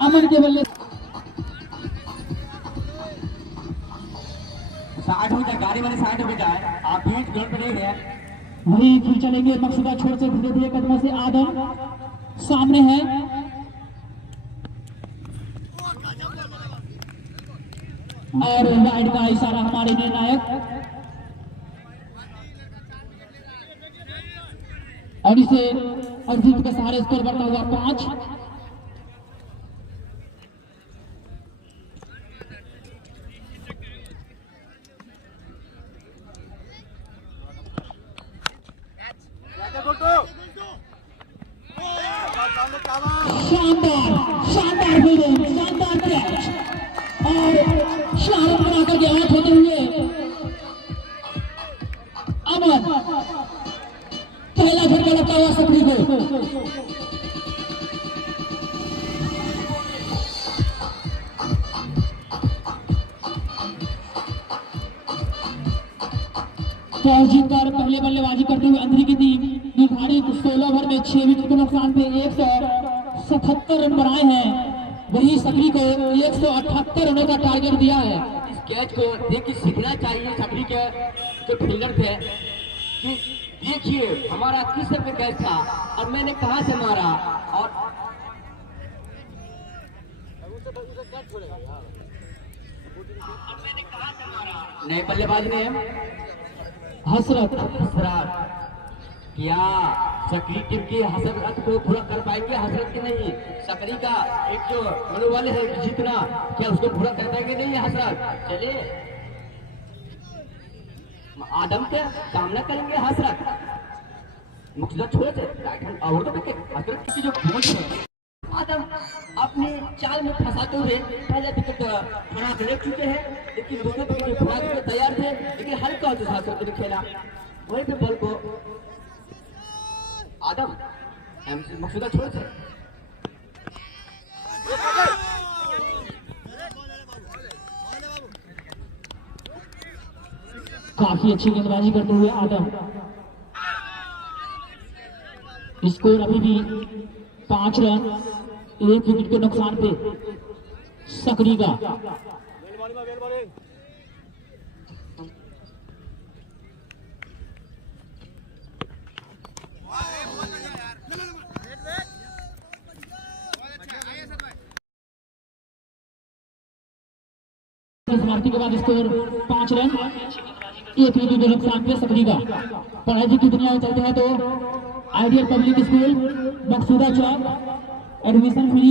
अमन के बल्ले 60 हो जाए, गाड़ी वाले 60 हो जाए, आप बीच ग्राउंड पे नहीं है। वही फिर चलेंगे मकसूदा छोर से धीरे धीरे कदमों से आदम सामने है और राइट का इशारा हमारे निर्णायक और इसे अजीत के सहारे स्कोर बढ़ता हुआ 5। शानदार शानदार फील्डिंग, शानदार कैच और शरारत बनाकर के आउट होते हुए अमन पहला झटका लगता हुआ सकरी को। टॉस जीतकर पहले बल्लेबाजी करते हुए अंदरी की टीम निर्धारित 16 ओवर में 6 विकेट के नुकसान पे 177 रन बनाए हैं। वही सकरी को 178 रनों का टारगेट दिया है। इस कैच को देख के सीखना चाहिए सकरी के जो फील्डर थे कि देखिए हमारा किस तरह का कैच था और मैंने कहां से मारा और नए बल्लेबाज ने हसरत क्या सकरी टीम की हसरत को पूरा कर पाएंगे? हसरत की नहीं, सकरी का एक जो मनोबल है जीतना, क्या उसको पूरा कर पाएंगे? नहीं हसरत, चलिए आदम के सामना करेंगे हसरत। मुख्य छोड़ से हसरत की जो पहुंच है आदम अपने चाल में फंसाते हुए पहले विकेट खड़ा कर चुके हैं, लेकिन दूसरे विकेट खड़ा करके तैयार थे, लेकिन हल्का हसरत ने खेला वहीं पे बॉल को आदम मकसूदा छोड़ से काफी अच्छी गेंदबाजी करते हुए आदम। स्कोर अभी भी 5 रन 1 विकेट के नुकसान पे सकरी का। समाप्ति के बाद स्कोर 5 रन 1 विकेट के नुकसान पे सकरी का। पढ़ाई की दुनिया में चलते हैं तो ideal public school Maksuda Chowk, admission free.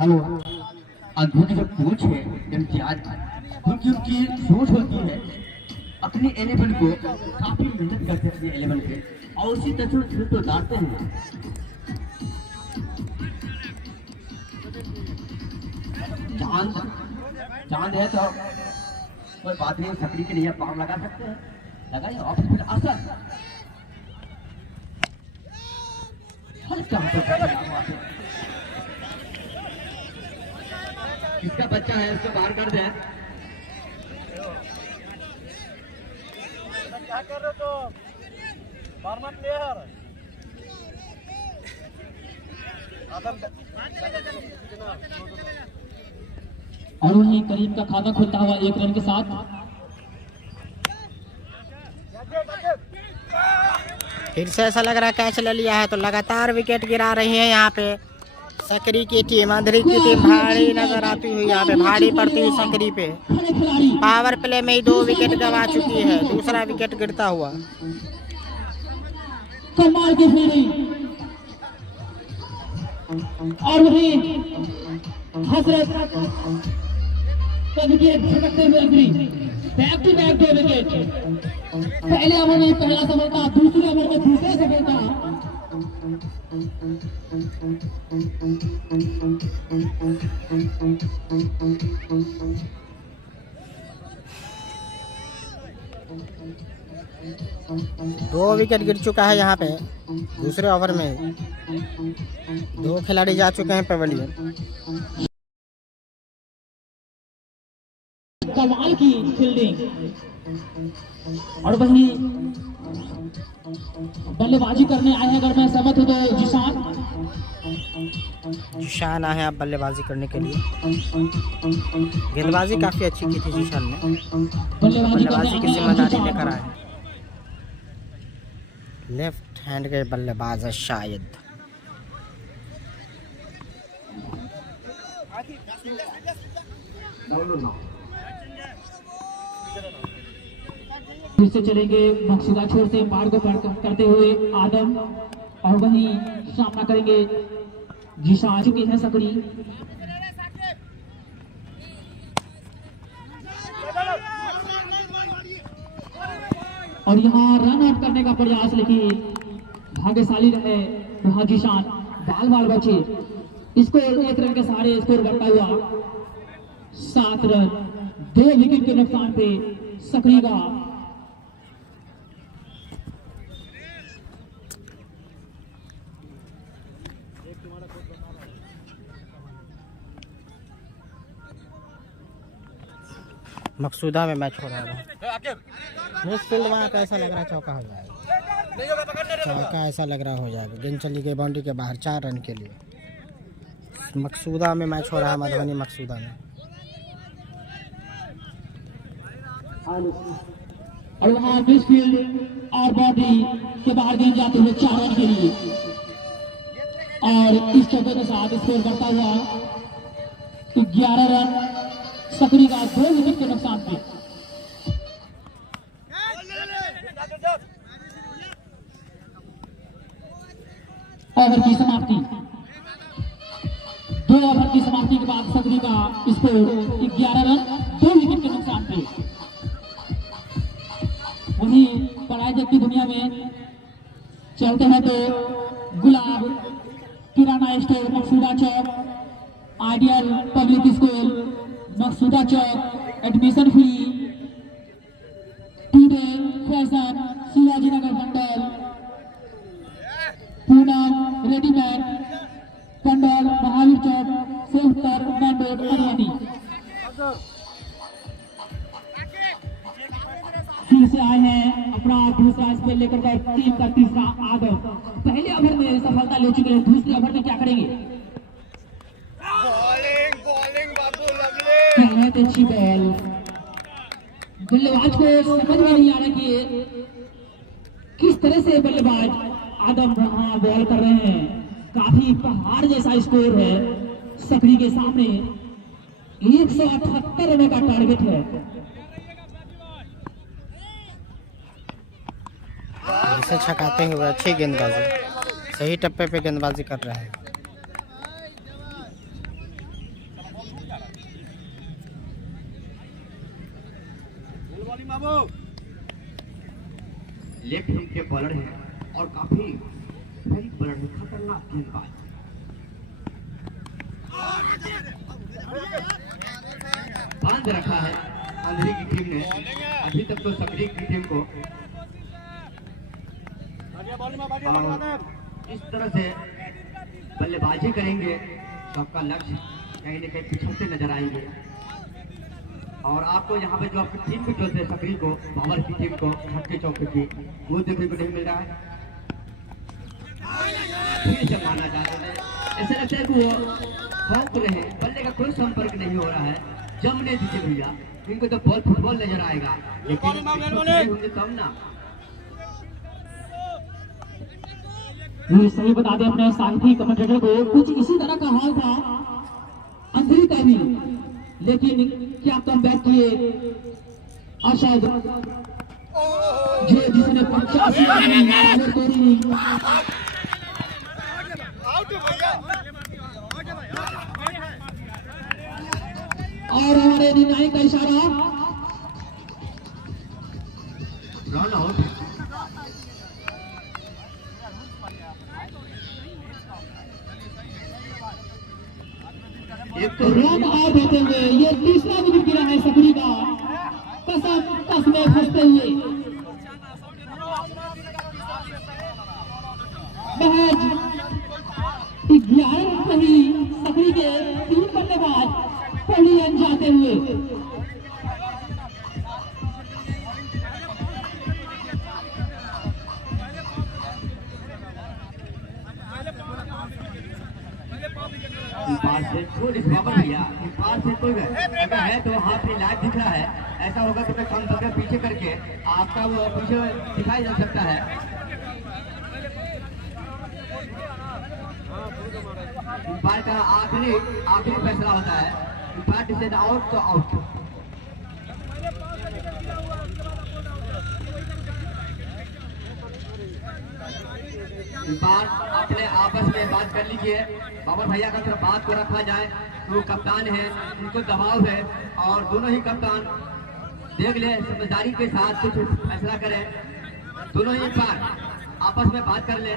Hello, अद्भुत जो कोच है इम्तियाज, क्योंकि उनकी सोच होती है अपने 11 को काफी मेहनत करते हैं अपने 11 पे और उसी तरह तो उतारते हैं। चांद है तो कोई बात नहीं, सकरी के लिए पार लगा सकते हैं, लगाइए और फिर असर किसका बच्चा है उसको बाहर कर दें। क्या कर रहे हो तो फॉर्मर प्लेयर और वहीं करीम का खाता खुलता हुआ 1 रन के साथ। फिर से ऐसा लग रहा है कैच ले लिया है तो लगातार विकेट गिरा रही है यहाँ पे सकरी की टीम। अंधेरी की टीम भारी नजर आती हुई यहाँ पे भारी पड़ती हुई सकरी पे। पावर प्ले में ही 2 विकेट गंवा चुकी है, दूसरा विकेट गिरता हुआ। कमाल की फील्डिंग और वही हसरत का विकेट झटकते हुए अंदरी। Back to back 2 wicket. पहले ओवर में पहला सफलता, दूसरे ओवर में दूसरी सफलता। 2 विकेट गिर चुका है यहाँ पे दूसरे ओवर में। 2 खिलाड़ी जा चुके हैं पवेलियन। कमाल की फील्डिंग। और वहीं बल्लेबाजी करने आए हैं, अगर मैं सहमत हूं तो जिशान आए हैं आप बल्लेबाजी करने के लिए। गेंदबाजी काफी अच्छी की थी जिशान ने, बल्लेबाजी की जिम्मेदारी लेकर आए। लेफ्ट हैंड के बल्लेबाज है शायद। फिर से चलेंगे मकसूदा छोर से पार को पार करते हुए आदम, और वहीं सामना करेंगे जिशान। चुकी है सकरी। और यहाँ रन आउट करने का प्रयास, लेकिन भाग्यशाली रहे वहाँ जिशान। बाल बचे। इसको 1 रन के सहारे स्कोर बढ़ता हुआ 7 रन। 2 विकेट के नुकसान पे सकरी का मकसूदा में मैच हो रहा है। मिस फील्ड वहाँ कैसा लग रहा है, चौका हो जाएगा। चौका ऐसा लग रहा हो जाएगा। गेंद चली गई बाउंड्री के बाहर 4 रन के लिए। मकसूदा में मैच हो रहा है, मधुबनी मकसूदा में। और वहाँ मिस फील्ड और बाउंड्री के बाहर गेंद जाते हुए 4 रन के लिए। और इस चौके के साथ स्कोर बढ़ता हुआ 11 रन। सकरी का 2 विकेट के नुकसान पे। ओवर की समाप्ति। 2 ओवर की समाप्ति के बाद सकरी का स्कोर 11 रन 2 विकेट के नुकसान पे। वहीं पराजय की दुनिया में चलते हैं तो Gulab Kirana store Maksuda Chowk, ideal public school Maksuda Chowk, admission free, today fashion, Shivaji Nagar Mandal, Poonam readymade, Pandaul Mahavir Chowk से उत्तर मेन रोड मधुबनी। फिर से आए हैं अपना दूसरा स्पेल लेकर गए, टीम का तीसरा आदम। पहले ओवर में सफलता ले चुके हैं, दूसरे ओवर में क्या करेंगे? अच्छी बॉल। बल्लेबाज को समझ में नहीं आ रहा कि किस तरह से बल्लेबाज आदम वहां बॉल कर रहे हैं। काफी पहाड़ जैसा स्कोर है सकरी के सामने। 178 रनों का टारगेट है। इसे छकाते हुए अच्छी गेंदबाजी, सही टप्पे पे गेंदबाजी कर रहे हैं। लेफ्ट हैंड के बॉलर हैं और काफी सही बॉलर है, खतरनाक गेंदबाज। बांध रखा है अंधेरी की टीम ने अभी तक तो सकरी की टीम को। इस तरह से बल्लेबाजी करेंगे तो आपका लक्ष्य कहीं न कहीं पिछड़ते नजर आएंगे। और आपको यहाँ पे जो आपकी टीम की जो है सकरी को, पावर की टीम को छक्के चौके की, वो देखने को नहीं मिल रहा है। फिर से माना जाता है, ऐसा लगता है कि वो भौंक रहे हैं, बल्ले का कोई संपर्क नहीं हो रहा है। जमने दीजिए भैया, इनको तो बॉल फुटबॉल नजर आएगा, लेकिन होंगे तब ना। ये सही बता दें अपने साथी कमेंटेटर को, कुछ इसी तरह का हाल था अंधेरी का भी, लेकिन क्या कम बैक किए अरशद, जिसने 85 रन तोड़ी। और हमारे निर्णायक का इशारा, रन आउट। रन आउट होते हुए ये तीसरा विकेट गिरा है सकरी का, कसम कसमें फंसते हुए। महज 11 रन ही सकरी के 3 बल्लेबाज पहली रन जाते हुए। पास से छोड़ इस बाबर भैया पास से कोई अगर है तो वहाँ पे लाइव दिख रहा है, ऐसा होगा तो मैं कम करके पीछे करके आपका वो पीछे दिखाई जा सकता है। अंपायर का आखिरी फैसला होता है, अंपायर डिसाइड आउट तो आउट। अंपायर अपने आपस में बात कर लीजिए, बाबर भैया का तरफ बात को रखा जाए तो कप्तान है, उनको दबाव है और दोनों ही कप्तान देख ले समझदारी के साथ कुछ फैसला करें, दोनों ही अंपायर आपस में बात कर ले।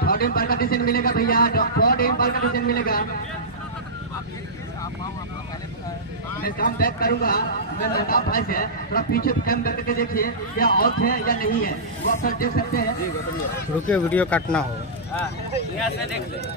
थर्ड एम्पायर का डिसीजन मिलेगा भैया, थर्ड एम्पायर का डिसीजन मिलेगा। मैं कम बैक करूंगा, मैं मेहताब भाई से थोड़ा पीछे कम बैक करके देखिए क्या आउट है या नहीं है, वो आप देख सकते हैं। रुके वीडियो काटना हो।